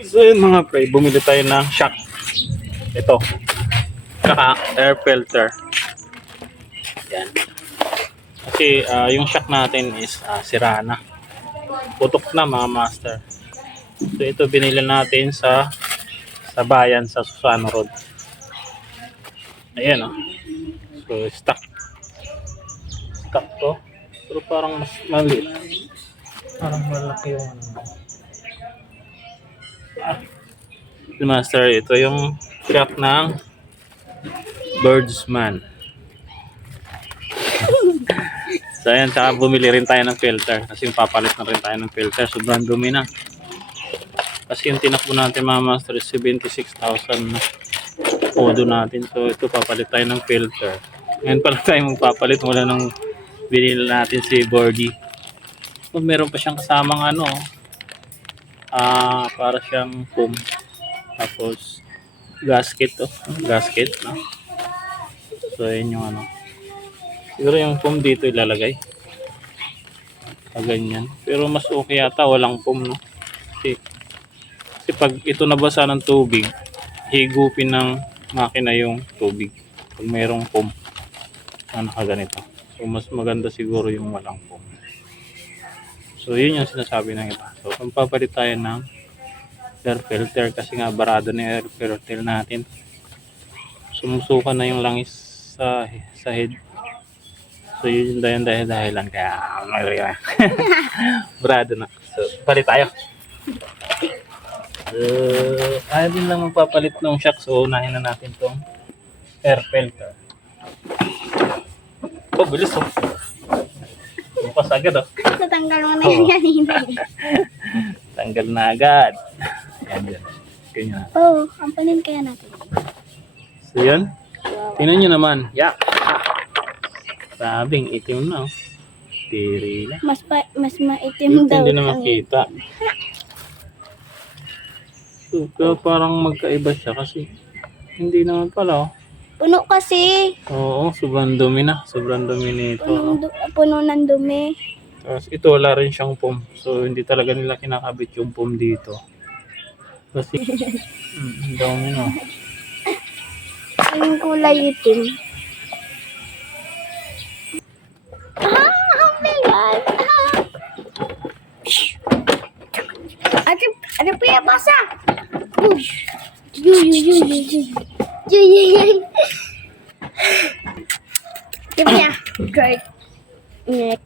So yun mga pre, bumili tayo ng shock. Ito. Saka air filter. Yan. Kasi ah, yung shock natin is ah, sira na. Putok na mga master. So ito binili natin sa sa bayan sa Susano Road. Ayan oh. So stock. Stock to. Pero parang mas maliit. Parang malaki yung ano. Master, ito yung shock ng Birdsman. so ayan, tsaka bumili rin tayo ng filter kasi papalit na rin tayo ng filter. Sobrang dumi na. Kasi yung tinakbo natin mga master is 76,000 na natin. So ito papalit tayo ng filter. Ngayon pala tayo magpapalit mula nung binili natin si Bordy. So, meron pa siyang kasamang ano, ah para siyang foam. Tapos gasket to, gasket, no? So yun yung ano. Siguro yung foam dito ilalagay. Ah, ganyan. Pero mas okay yata walang foam, no? Kasi, kasi pag ito nabasa ng tubig, higupin ng makina yung tubig. Pag mayroong foam na nakaganito. So mas maganda siguro yung walang foam. So yun yung sinasabi ng iba. So kung tayo ng air filter kasi nga barado na air filter natin. Sumusuka na yung langis sa sa head. So yun yung dahil dahil dahilan kaya barado na. So palit tayo. Uh, ayaw din lang magpapalit ng shock so unahin na natin tong air filter. Oh, bilis oh. Bukas agad oh. Natanggal mo na yun kanina. Tanggal na agad. Yan yan. Ganyan. Oo, oh, ampanin kaya natin. So yan. Tingnan nyo naman. Yak. Sabing itim na oh. Tiri na. Mas pa, mas maitim daw. Hindi na makita. So, parang magkaiba siya kasi hindi naman pala oh. Puno kasi. Oo, sobrang dumi na. Sobrang dumi nito. Puno, puno ng dumi. Tapos ito wala rin siyang foam. So hindi talaga nila kinakabit yung foam dito. Kasi mm, dami no. Yung kulay itim. Ah, oh my God. Ah. Ate, ano pa yung basa? Ush. Yu, yu, yu, yu, yu. Yu. Give me a good neck.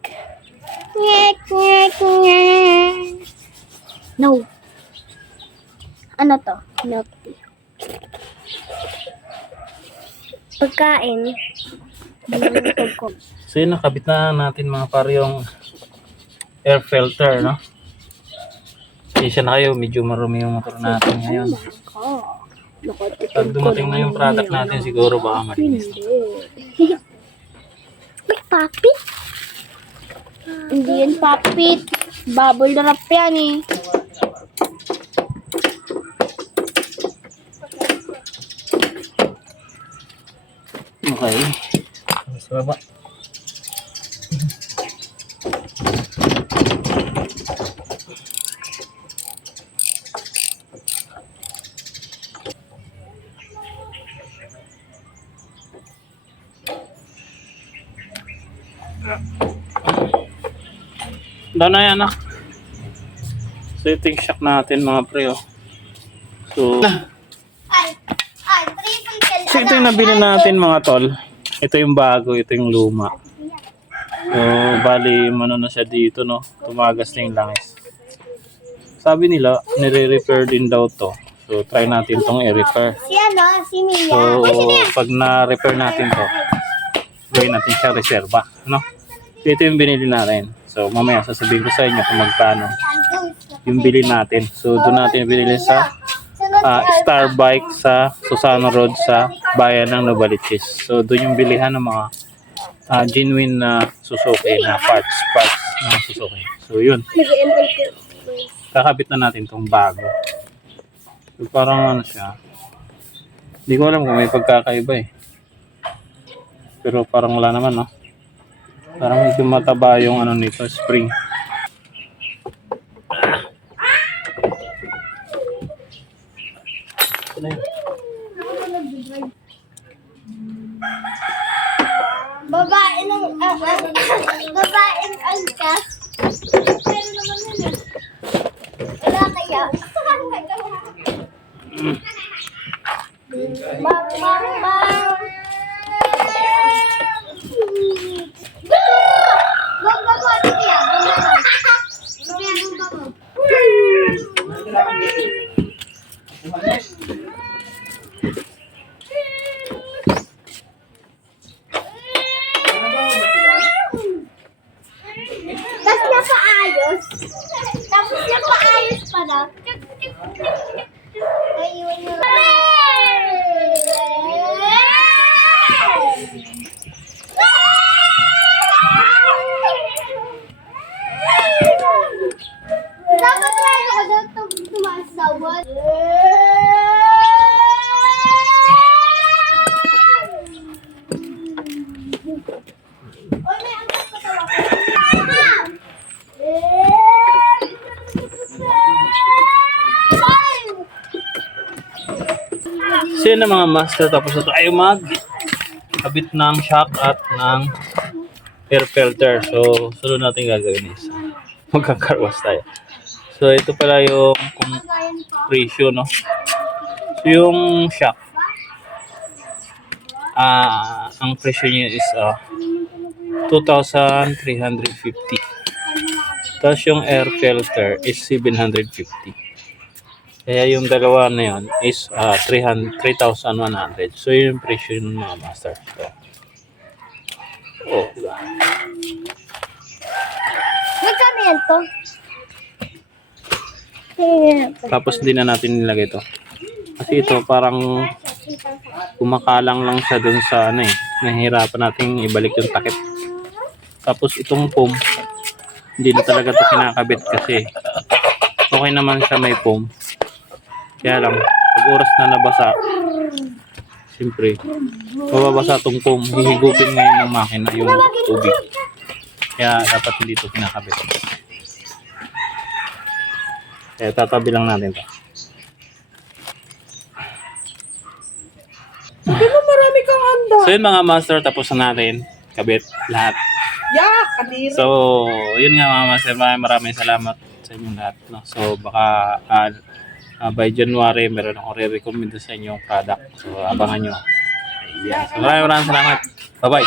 Neck, neck, neck. No. Ano to? Milk tea. Pagkain. So yun, nakabit na natin mga pare yung air filter, no? Isa na kayo, medyo marumi yung motor natin ngayon. Oh. Pag dumating na yung product natin, siguro baka malinis. Uy, papit. Hindi yan papit. Bubble wrap yan eh. Okay. Sa baba. Doon na yan, anak. So, ito yung shock natin, mga pre, oh. So, So ito yung nabili natin mga tol. Ito yung bago, ito yung luma. So bali ano na siya dito no. Tumagas na yung langis. Sabi nila, nire-repair din daw to. So try natin tong i-repair. Si ano, si Mia. So pag na-repair natin to, gawin natin siya reserva. No? So, ito yung binili natin. So mamaya sasabihin ko sa inyo kung magkano yung bili natin. So doon natin binili sa ah, Star Bike sa Susano Road sa bayan ng Novaliches. So doon yung bilihan ng mga ah, genuine na Suzuki na parts parts ng Suzuki. So yun, kakabit na natin tong bago. So parang ano siya. Hindi ko alam kung may pagkakaiba eh. Pero parang wala naman no. Parang medyo mataba yung ano nito, spring. Ito na yun. Babae ng ah, ah, babae ng angkas. Pero naman yun eh. Wala kaya. Bang, bang, bang. Bang, bang, bang. Ano kaya? Bang, bang, bang. Bang, bang, bang. Tapos napaayos. Tapos napaayos pa na. Ayun yun. Dapat try ako daw tum- tumasawad. Oy, may angkas pa tawa. So yun mga master, tapos na tayo mag kabit ng shock at ng air filter. So, sunod natin gagawin is magkakarwas tayo. So, ito pala yung ratio, no? So, yung shock, ah ang presyo niya is ah 2,350. Tapos yung air filter is 750. Kaya yung dalawa na yun is ah 300 3,100. So yun yung presyo ng mga master. So, oh, diba? Magkano yan to? Natin. Tapos hindi na natin nilagay ito. Kasi ito parang kumakalang lang siya dun sa ano eh. Nahihirapan nating ibalik yung takip. Tapos itong foam, hindi na talaga ito kinakabit kasi okay naman siya may foam. Kaya lang, pag oras na nabasa, siyempre, mababasa itong foam. Hihigupin ngayon ng makina yung tubig. Kaya dapat hindi ito kinakabit. Kaya tatabi lang natin ito. Di ba marami kang handa? So yun mga master, tapos na natin. Kabit lahat. Yeah, kadiri. So, yun nga mga master, maraming salamat sa inyong lahat. No? So, baka ah, ah, by January, meron ako re-recommend sa inyong product. So, abangan nyo. Yeah. So, maraming maraming salamat. Bye-bye.